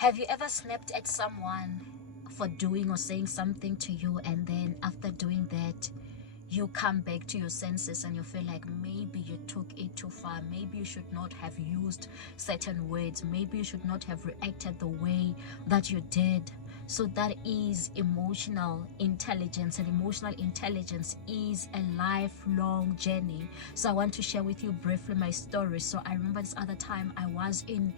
Have you ever snapped at someone for doing or saying something to you, and then after doing that, you come back to your senses and you feel like maybe you took it too far, maybe you should not have used certain words, maybe you should not have reacted the way that you did? So that is emotional intelligence, and emotional intelligence is a lifelong journey. So I want to share with you briefly my story. So I remember this other time I was in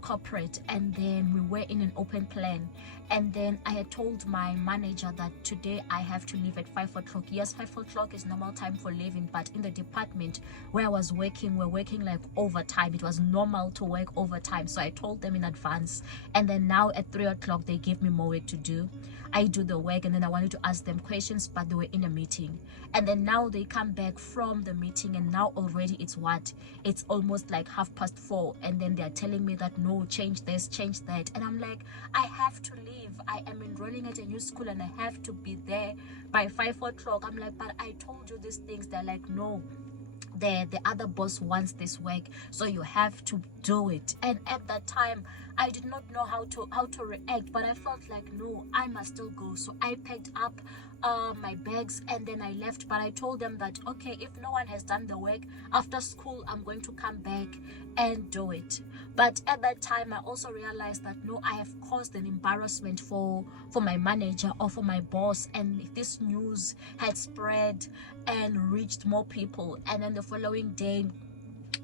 corporate, and then we were in an open plan, and then I had told my manager that today I have to leave at 5 o'clock. Yes, 5 o'clock is normal time for leaving, but in the department where I was working, we're working like overtime. It was normal to work overtime, so I told them in advance. And then now at 3 o'clock they gave me more work to do. I do the work, and then I wanted to ask them questions, but they were in a meeting. And then now they come back from the meeting, and now already it's almost like 4:30, and then they're telling me that no, change this, change that. And I'm like, I have to leave. I am enrolling at a new school and I have to be there by 5 o'clock. I'm like, but I told you these things. They're like, no, the other boss wants this work, so you have to do it. And at that time I did not know how to react, but I felt like no, I must still go. So I packed up my bags and then I left. But I told them that okay, if no one has done the work after school, I'm going to come back and do it. But at that time I also realized that no, I have caused an embarrassment for my manager or for my boss, and this news had spread and reached more people. And then the following day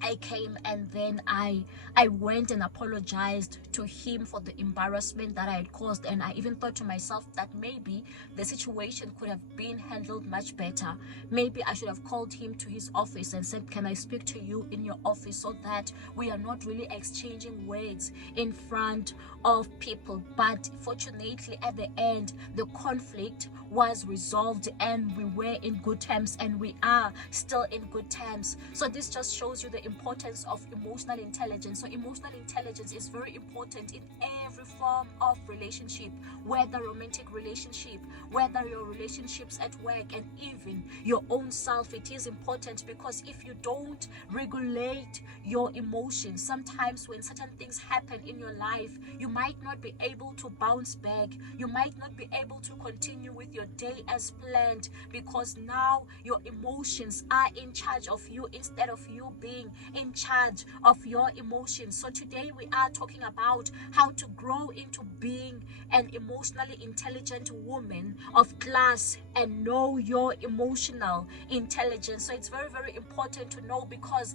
I came, and then I went and apologized to him for the embarrassment that I had caused. And I even thought to myself that maybe the situation could have been handled much better. Maybe I should have called him to his office and said, can I speak to you in your office, so that we are not really exchanging words in front of people. But fortunately at the end the conflict was resolved and we were in good terms, and we are still in good terms. So this just shows you the importance of emotional intelligence. So emotional intelligence is very important in every form of relationship, whether romantic relationship, whether your relationships at work, and even your own self. It is important, because if you don't regulate your emotions, sometimes when certain things happen in your life, you might not be able to bounce back. You might not be able to continue with your day as planned, because now your emotions are in charge of you instead of you being in charge of your emotions. So today we are talking about how to grow into being an emotionally intelligent woman of class and know your emotional intelligence. So it's very, very important to know, because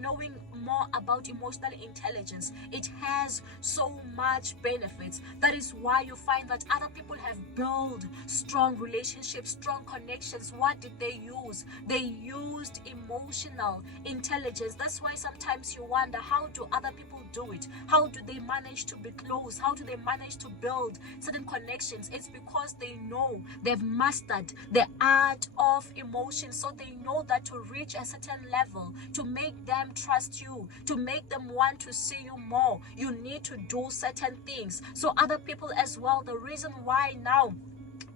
knowing more about emotional intelligence, it has so much benefits. That is why you find that other people have built strong relationships, strong connections. What did they use? They used emotional intelligence. That's why sometimes you wonder, how do other people do it? How do they manage to be close? How do they manage to build certain connections? It's because they know, they've mastered the art of emotion. So they know that to reach a certain level, to make them trust you, to make them want to see you more, you need to do certain things. So other people as well, the reason why now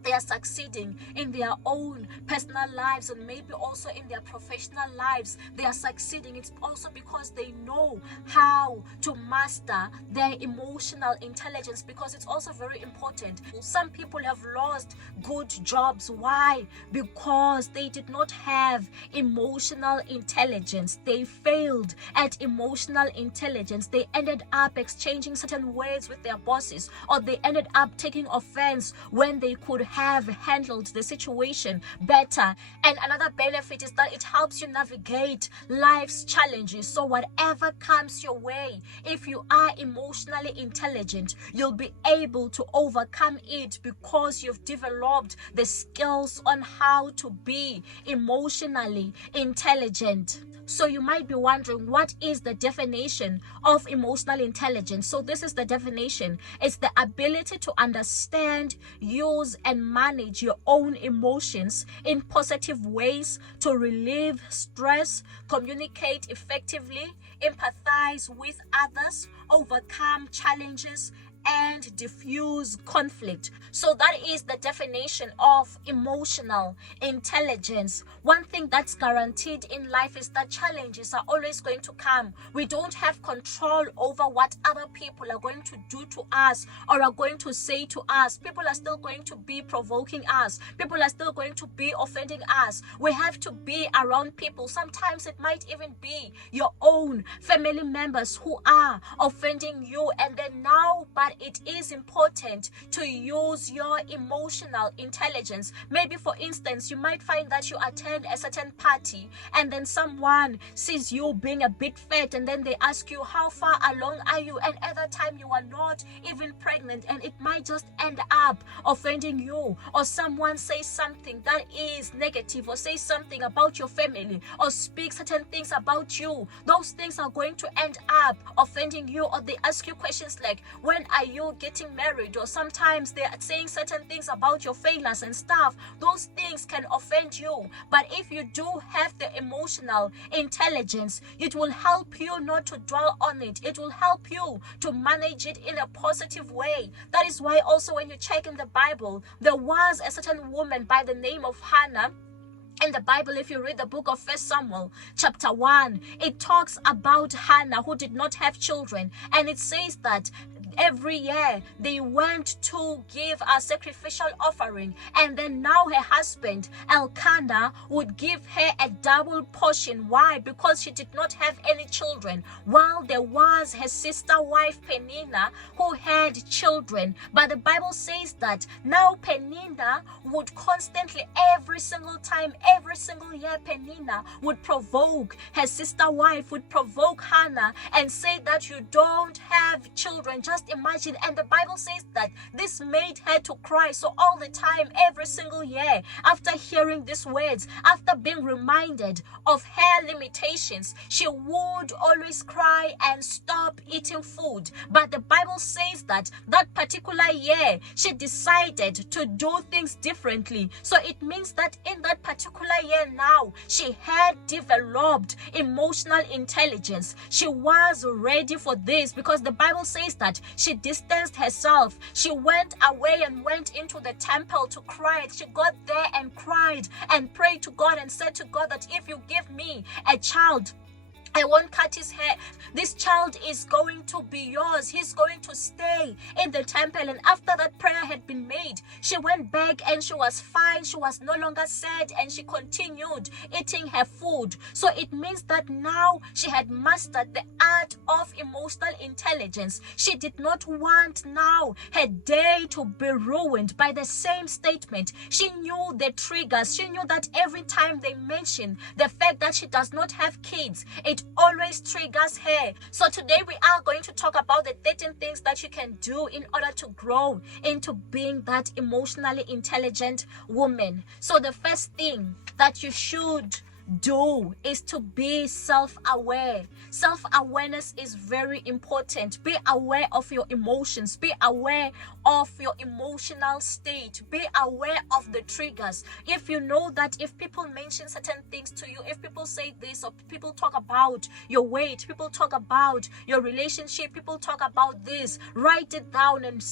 they are succeeding in their own personal lives and maybe also in their professional lives, they are succeeding, it's also because they know how to master their emotional intelligence. Because it's also very important. Some people have lost good jobs. Why? Because they did not have emotional intelligence. They failed at emotional intelligence. They ended up exchanging certain words with their bosses, or they ended up taking offense when they could have handled the situation better. And another benefit is that it helps you navigate life's challenges. So whatever comes your way, if you are emotionally intelligent, you'll be able to overcome it, because you've developed the skills on how to be emotionally intelligent. So you might be wondering, what is the definition of emotional intelligence? So this is the definition. It's the ability to understand, use, and manage your own emotions in positive ways, to relieve stress, communicate effectively, empathize with others, overcome challenges, and diffuse conflict. So that is the definition of emotional intelligence. One thing that's guaranteed in life is that challenges are always going to come. We don't have control over what other people are going to do to us or are going to say to us. People are still going to be provoking us. People are still going to be offending us. We have to be around people. Sometimes it might even be your own family members who are offending you, and then now, but it is important to use your emotional intelligence. Maybe for instance, you might find that you attend a certain party and then someone sees you being a bit fat, and then they ask you, how far along are you? And at that time you are not even pregnant, and it might just end up offending you. Or someone says something that is negative, or say something about your family, or speak certain things about you. Those things are going to end up offending you. Or they ask you questions like, when are you getting married? Or sometimes they are saying certain things about your failures and stuff. Those things can offend you. But if you do have the emotional intelligence, it will help you not to dwell on it. It will help you to manage it in a positive way. That is why also when you check in the Bible, there was a certain woman by the name of Hannah. In the Bible, if you read the book of 1 Samuel chapter 1, it talks about Hannah who did not have children. And it says that every year they went to give a sacrificial offering, and then now her husband Elkanah would give her a double portion. Why? Because she did not have any children, while there was her sister wife Peninnah who had children. But the Bible says that now Peninnah would constantly, every single time, every single year, Peninnah would provoke her sister wife, would provoke Hannah and say that you don't have children. Just imagine. And the Bible says that this made her to cry. So all the time, every single year, after hearing these words, after being reminded of her limitations, she would always cry and stop eating food. But the Bible says that that particular year, she decided to do things differently. So it means that in that particular year now, she had developed emotional intelligence. She was ready for this, because the Bible says that she distanced herself. She went away and went into the temple to cry. She got there and cried and prayed to God and said to God that if you give me a child, I won't cut his hair. This child is going to be yours. He's going to stay in the temple. And after that prayer had been made, she went back and she was fine. She was no longer sad, and she continued eating her food. So it means that now she had mastered the art of emotional intelligence. She did not want now her day to be ruined by the same statement. She knew the triggers. She knew that every time they mention the fact that she does not have kids, it always triggers her. So today we are going to talk about the 13 things that you can do in order to grow into being that emotionally intelligent woman. So the first thing that you should do is to be self-aware. Self-awareness is very important. Be aware of your emotions. Be aware of your emotional state. Be aware of the triggers. If you know that if people mention certain things to you, if people say this, or people talk about your weight, people talk about your relationship, people talk about this, write it down and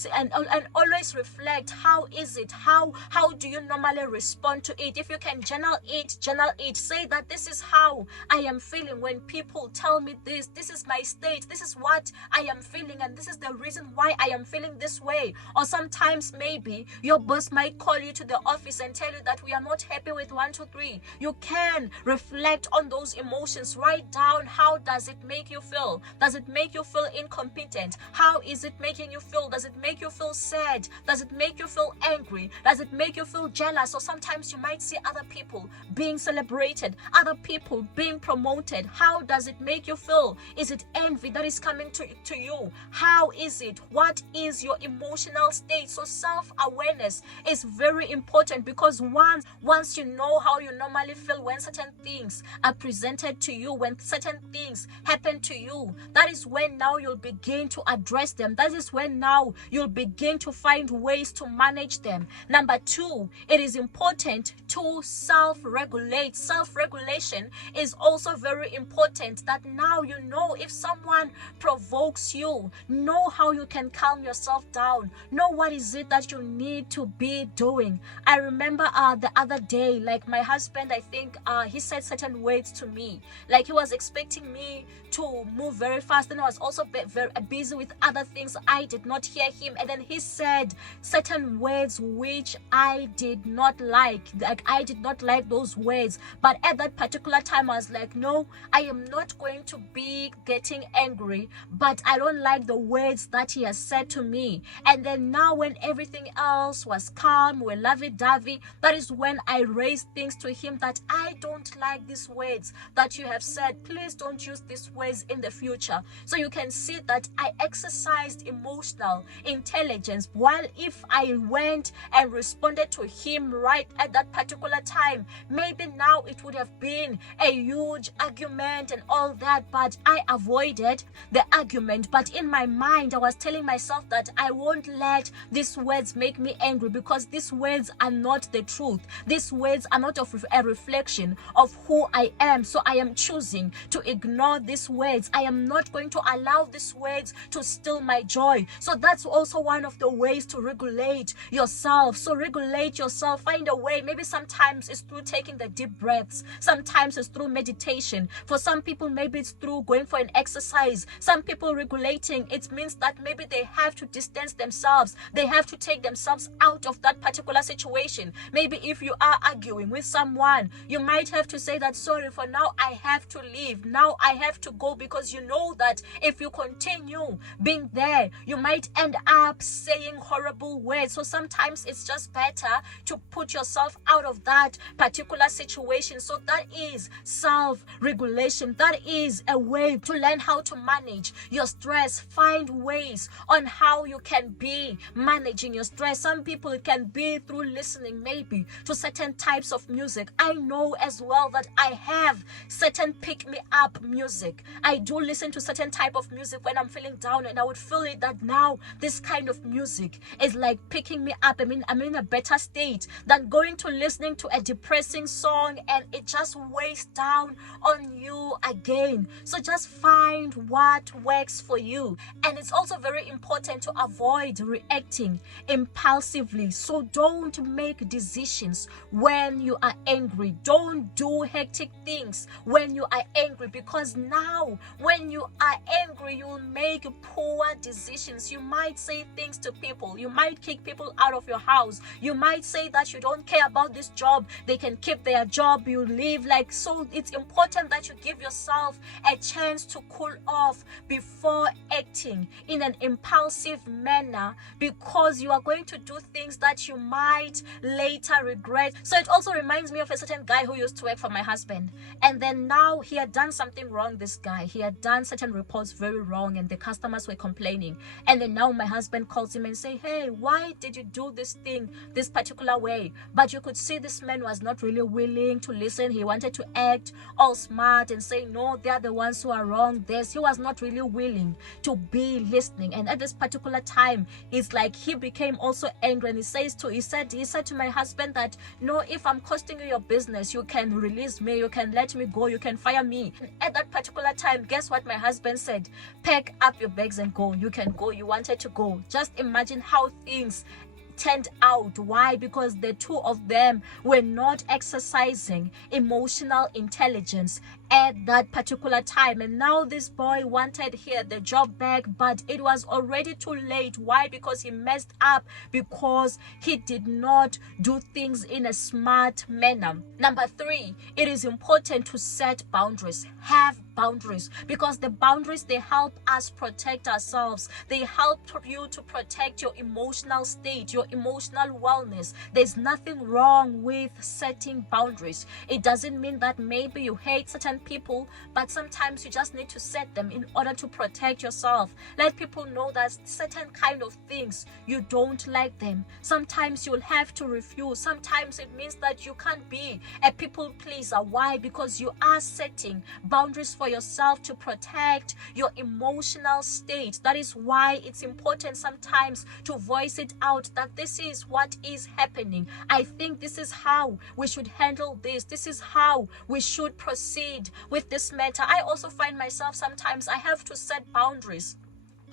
always reflect. How is it? How do you normally respond to it? If you can journal it, journal it. Say that this is how I am feeling when people tell me this. This is my state. This is what I am feeling, and this is the reason why I am feeling this way. Or sometimes maybe your boss might call you to the office and tell you that we are not happy with 1, 2, 3. You can reflect on those emotions. Write down, how does it make you feel? Does it make you feel incompetent? How is it making you feel? Does it make you feel sad? Does it make you feel angry? Does it make you feel jealous? Or sometimes you might see other people being celebrated, other people being promoted. How does it make you feel? Is it envy that is coming to you? How is it? What is your emotional state? So self-awareness is very important, because once you know how you normally feel when certain things are presented to you, when certain things happen to you, that is when now you'll begin to address them. That is when now you'll begin to find ways to manage them. Number 2, it is important to self-regulate. Self self-regulation is also very important, that now you know if someone provokes you, know how you can calm yourself down, know what is it that you need to be doing. I remember the other day, like my husband, I think he said certain words to me, like he was expecting me to move very fast, and I was also very busy with other things. I did not hear him, and then he said certain words which I did not like I did not like those words. But at that particular time I was like, no, I am not going to be getting angry, but I don't like the words that he has said to me. And then now when everything else was calm, we're lovey-dovey, that is when I raised things to him that I don't like these words that you have said. Please don't use these words in the future. So you can see that I exercised emotional intelligence, while if I went and responded to him right at that particular time, maybe now it would have been a huge argument and all that. But I avoided the argument, but in my mind I was telling myself that I won't let these words make me angry, because these words are not the truth. These words are not a reflection of who I am. So I am choosing to ignore these words. I am not going to allow these words to steal my joy. So that's also one of the ways to regulate yourself. So regulate yourself, find a way. Maybe sometimes it's through taking the deep breaths, sometimes it's through meditation. For some people, maybe it's through going for an exercise. Some people, regulating, it means that maybe they have to distance themselves, they have to take themselves out of that particular situation. Maybe if you are arguing with someone, you might have to say that, sorry, for now I have to leave, now I have to go, because you know that if you continue being there, you might end up saying horrible words. So sometimes it's just better to put yourself out of that particular situation. So that is self-regulation. That is a way to learn how to manage your stress. Find ways on how you can be managing your stress. Some people, it can be through listening maybe to certain types of music. I know as well that I have certain pick-me-up music. I do listen to certain type of music when I'm feeling down, and I would feel it that now this kind of music is like picking me up. I mean, I'm in a better state than going to listening to a depressing song, and it just weighs down on you again. So just find what works for you. And it's also very important to avoid reacting impulsively. So don't make decisions when you are angry. Don't do hectic things when you are angry, because now when you are angry, you will make poor decisions. You might say things to people, you might kick people out of your house, you might say that you don't care about this job, they can keep their job, you leave. Like, so it's important that you give yourself a chance to cool off before acting in an impulsive manner, because you are going to do things that you might later regret. So it also reminds me of a certain guy who used to work for my husband, and then now he had done something wrong. This guy, he had done certain reports very wrong, and the customers were complaining. And then now my husband calls him and say, hey, why did you do this thing this particular way? But you could see this man was not really willing to listen. He wanted to act all smart and say, no, they are the ones who are wrong. He was not really willing to be listening. And at this particular time, it's like he became also angry, and he said to my husband that, no, if I'm costing you your business, you can release me, you can let me go, you can fire me. At that particular time, guess what my husband said? Pack up your bags and go. You can go. You wanted to go. Just imagine how things turned out. Why? Because the two of them were not exercising emotional intelligence at that particular time. And now this boy wanted here the job back, but it was already too late. Why? Because he messed up, because he did not do things in a smart manner. Number 3, it is important to set boundaries. Have boundaries, because the boundaries, they help us protect ourselves. They help you to protect your emotional state, your emotional wellness. There's nothing wrong with setting boundaries. It doesn't mean that maybe you hate certain certain people, but sometimes you just need to set them in order to protect yourself. Let people know that certain kind of things, you don't like them. Sometimes you'll have to refuse. Sometimes it means that you can't be a people pleaser. Why? Because you are setting boundaries for yourself to protect your emotional state. That is why it's important sometimes to voice it out, that this is what is happening. I think this is how we should handle this. This is how we should proceed with this matter. I also find myself sometimes I have to set boundaries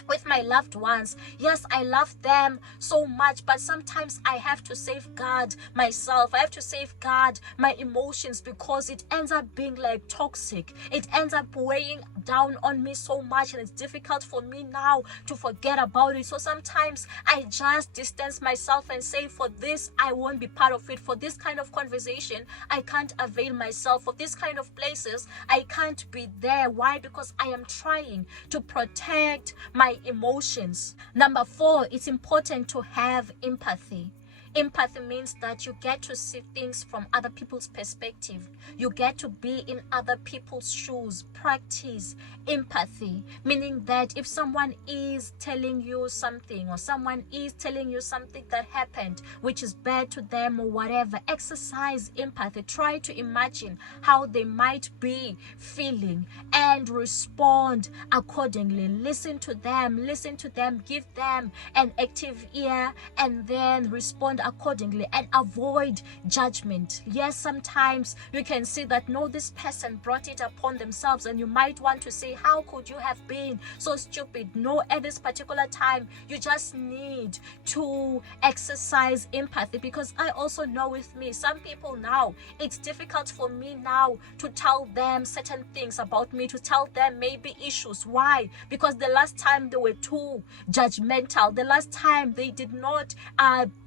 with my loved ones. Yes, I love them so much, but sometimes I have to safeguard myself. I have to safeguard my emotions, because it ends up being like toxic. It ends up weighing down on me so much, and it's difficult for me now to forget about it. So sometimes I just distance myself and say, for this I won't be part of it. For this kind of conversation I can't avail myself. For this kind of places I can't be there. Why? Because I am trying to protect my emotions. Number 4, it's important to have empathy. Empathy means that you get to see things from other people's perspective. You get to be in other people's shoes. Practice empathy, meaning that if someone is telling you something, or someone is telling you something that happened which is bad to them or whatever, exercise empathy. Try to imagine how they might be feeling and respond accordingly. Listen to them, give them an active ear, and then respond accordingly, and avoid judgment. Yes, sometimes you can see that, no, this person brought it upon themselves, and you might want to say, how could you have been so stupid? No, at this particular time you just need to exercise empathy, because I also know with me, some people now, it's difficult for me now to tell them certain things about me, to tell them maybe issues. Why? Because the last time they were too judgmental. The last time they did not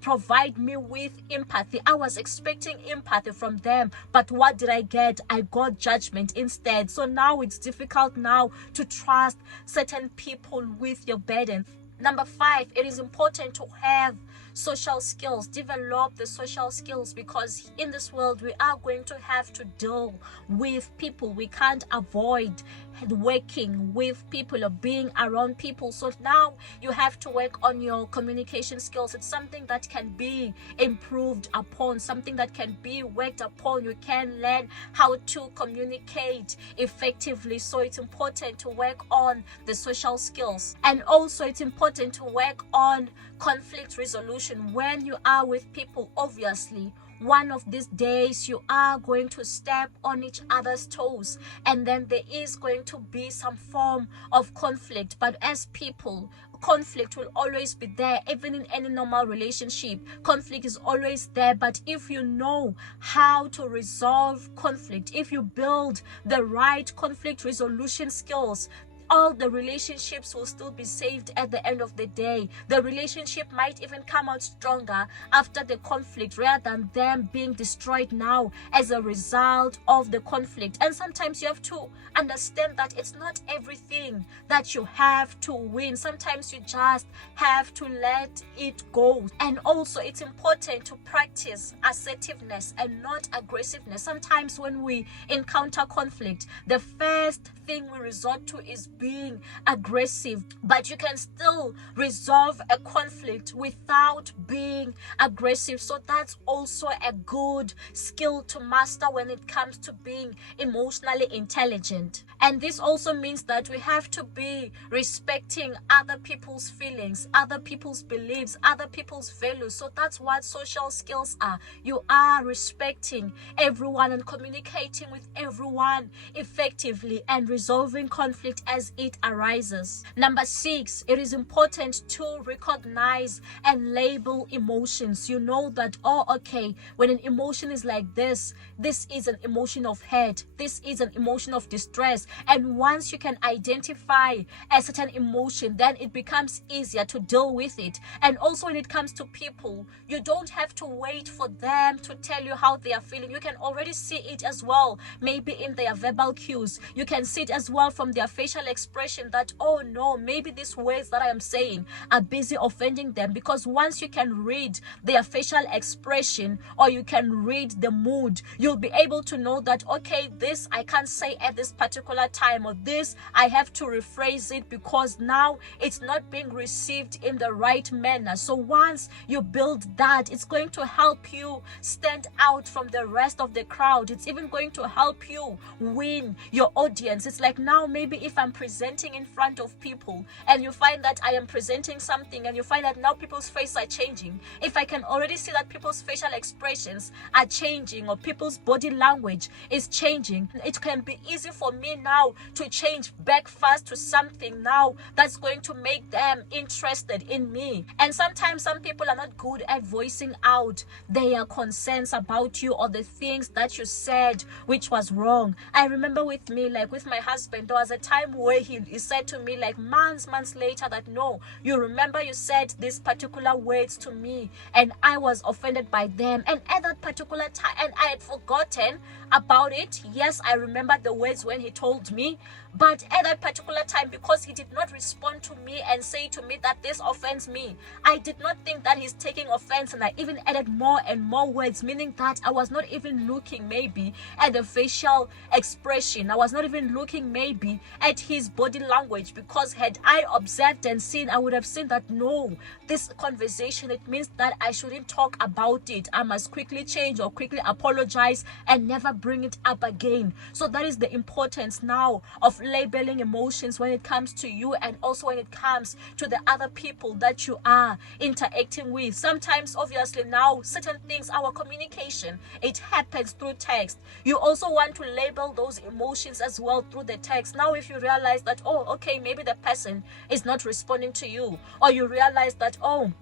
provide me with empathy. I was expecting empathy from them, but what did I get? I got judgment instead. So now it's difficult now to trust certain people with your burden. Number 5, it is important to have social skills. Develop the social skills, because in this world we are going to have to deal with people. We can't avoid working with people or being around people. So now you have to work on your communication skills. It's something that can be improved upon, something that can be worked upon. You can learn how to communicate effectively. So it's important to work on the social skills. And also it's important to work on conflict resolution. When you are with people, obviously one of these days you are going to step on each other's toes, and then there is going to be some form of conflict. But as people, conflict will always be there. Even in any normal relationship, conflict is always there. But if you know how to resolve conflict, if you build the right conflict resolution skills, all the relationships will still be saved at the end of the day. The relationship might even come out stronger after the conflict, rather than them being destroyed now as a result of the conflict. And sometimes you have to understand that it's not everything that you have to win. Sometimes you just have to let it go. And also it's important to practice assertiveness and not aggressiveness. Sometimes when we encounter conflict, the first thing we resort to is being aggressive, but you can still resolve a conflict without being aggressive. So that's also a good skill to master when it comes to being emotionally intelligent. And this also means that we have to be respecting other people's feelings, other people's beliefs, other people's values. So that's what social skills are. You are respecting everyone and communicating with everyone effectively and resolving conflict as it arises. Number 6, it is important to recognize and label emotions. You know that, oh, okay, when an emotion is like this is an emotion of hurt, this is an emotion of distress. And once you can identify a certain emotion, then it becomes easier to deal with it. And also when it comes to people, you don't have to wait for them to tell you how they are feeling. You can already see it as well, maybe in their verbal cues. You can see it as well from their facial expression that, oh no, maybe these words that I am saying are busy offending them. Because once you can read their facial expression, or you can read the mood, you'll be able to know that, okay, this I can't say at this particular time, or this I have to rephrase it because now it's not being received in the right manner. So once you build that, it's going to help you stand out from the rest of the crowd. It's even going to help you win your audience. It's like, now maybe if I'm presenting in front of people and you find that I am presenting something and you find that now people's faces are changing, if I can already see that people's facial expressions are changing or people's body language is changing, it can be easy for me now to change back fast to something now that's going to make them interested in me. And sometimes some people are not good at voicing out their concerns about you or the things that you said which was wrong. I remember with me, like with my husband, there was a time where he said to me, like months later, that no, you remember you said these particular words to me and I was offended by them. And at that particular time, and I had forgotten about it. Yes, I remember the words when he told me, but at that particular time, because he did not respond to me and say to me that this offends me, I did not think that he's taking offense, and I even added more and more words, meaning that I was not even looking maybe at the facial expression. I was not even looking maybe at his body language, because had I observed and seen, I would have seen that no, this conversation, it means that I shouldn't talk about it. I must quickly change or quickly apologize and never bring it up again. So that is the importance now of labeling emotions when it comes to you, and also when it comes to the other people that you are interacting with. Sometimes, obviously, now certain things, our communication, it happens through text. You also want to label those emotions as well through the text. Now, if you realize that, oh, okay, maybe the person is not responding to you, or you realize that, oh,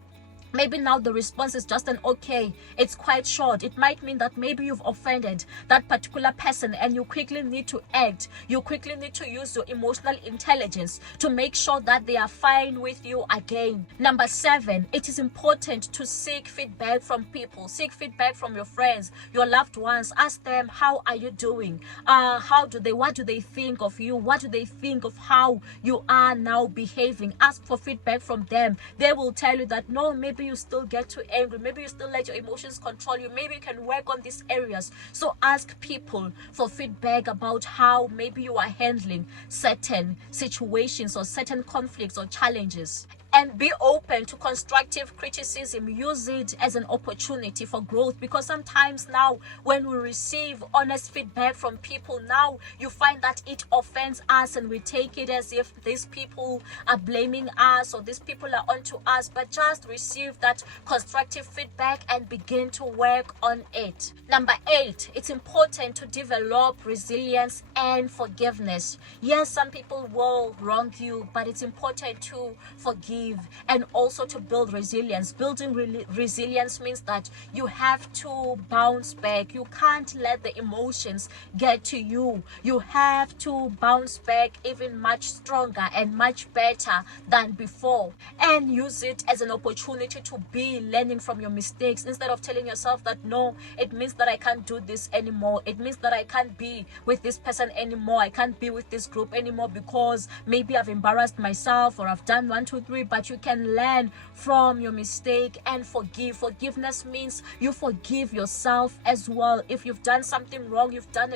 maybe now the response is just an okay, it's quite short, it might mean that maybe you've offended that particular person and you quickly need to act. You quickly need to use your emotional intelligence to make sure that they are fine with you again. Number 7, it is important to seek feedback from people. Seek feedback from your friends, your loved ones. Ask them, how are you doing? What do they think of you? What do they think of how you are now behaving? Ask for feedback from them. They will tell you that no, maybe you still get too angry, maybe you still let your emotions control you, maybe you can work on these areas. So ask people for feedback about how maybe you are handling certain situations or certain conflicts or challenges. And be open to constructive criticism. Use it as an opportunity for growth, because sometimes now when we receive honest feedback from people, now you find that it offends us and we take it as if these people are blaming us or these people are onto us. But just receive that constructive feedback and begin to work on it. Number 8, it's important to develop resilience and forgiveness. Yes, some people will wrong you, but it's important to forgive and also to build resilience. Building resilience means that you have to bounce back. You can't let the emotions get to you. You have to bounce back even much stronger and much better than before, and use it as an opportunity to be learning from your mistakes, instead of telling yourself that no, it means that I can't do this anymore, it means that I can't be with this person anymore, I can't be with this group anymore because maybe I've embarrassed myself or I've done 1, 2, 3. But you can learn from your mistake and forgive. Forgiveness means you forgive yourself as well. If you've done something wrong, you've done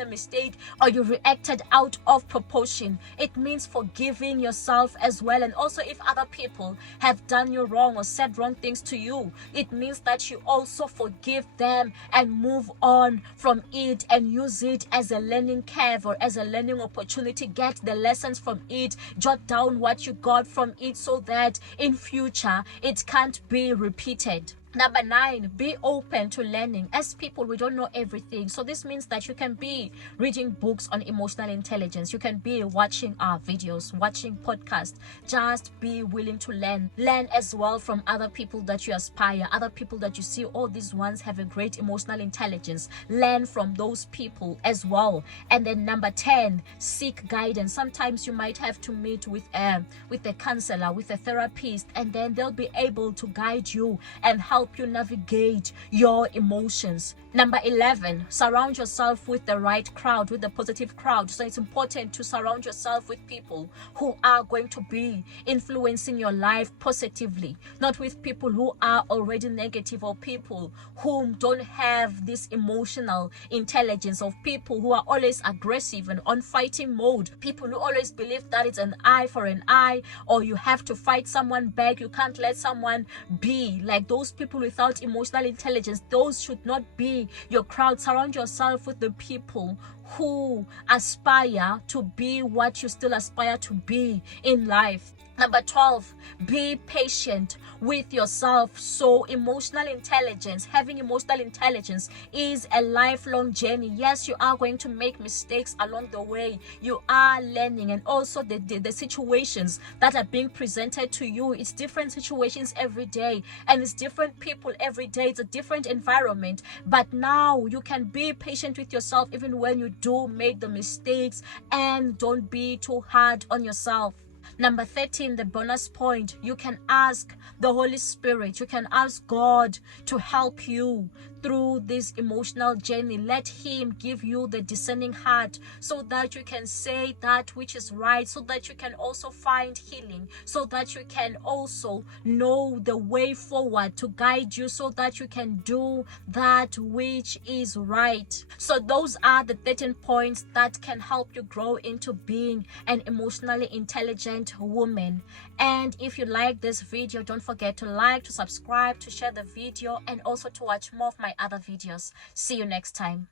a mistake, or you reacted out of proportion, it means forgiving yourself as well. And also, if other people have done you wrong or said wrong things to you, it means that you also forgive them and move on from it and use it as a learning curve or as a learning opportunity. Get the lessons from it, jot down what you got from it, so that in future it can't be repeated. Number 9, be open to learning. As people, we don't know everything. So this means that you can be reading books on emotional intelligence. You can be watching our videos, watching podcasts. Just be willing to learn. Learn as well from other people that you aspire, other people that you see, oh, these ones have a great emotional intelligence. Learn from those people as well. And then number 10, seek guidance. Sometimes you might have to meet with a counselor, with a therapist, and then they'll be able to guide you and help you navigate your emotions. Number 11, surround yourself with the right crowd, with the positive crowd. So it's important to surround yourself with people who are going to be influencing your life positively, not with people who are already negative, or people who don't have this emotional intelligence, of people who are always aggressive and on fighting mode, people who always believe that it's an eye for an eye, or you have to fight someone back, you can't let someone be. Like those people without emotional intelligence, those should not be your crowd. Surround yourself with the people who aspire to be what you still aspire to be in life. Number 12, be patient with yourself. So emotional intelligence, having emotional intelligence is a lifelong journey. Yes, you are going to make mistakes along the way. You are learning, and also the situations that are being presented to you, it's different situations every day, and it's different people every day. It's a different environment. But now you can be patient with yourself even when you do make the mistakes, and don't be too hard on yourself. Number 13, the bonus point, you can ask the Holy Spirit, you can ask God to help you through this emotional journey. Let Him give you the discerning heart, so that you can say that which is right, so that you can also find healing, so that you can also know the way forward to guide you, so that you can do that which is right. So those are the 13 points that can help you grow into being an emotionally intelligent woman. And if you like this video, don't forget to like, to subscribe, to share the video, and also to watch more of my other videos. See you next time.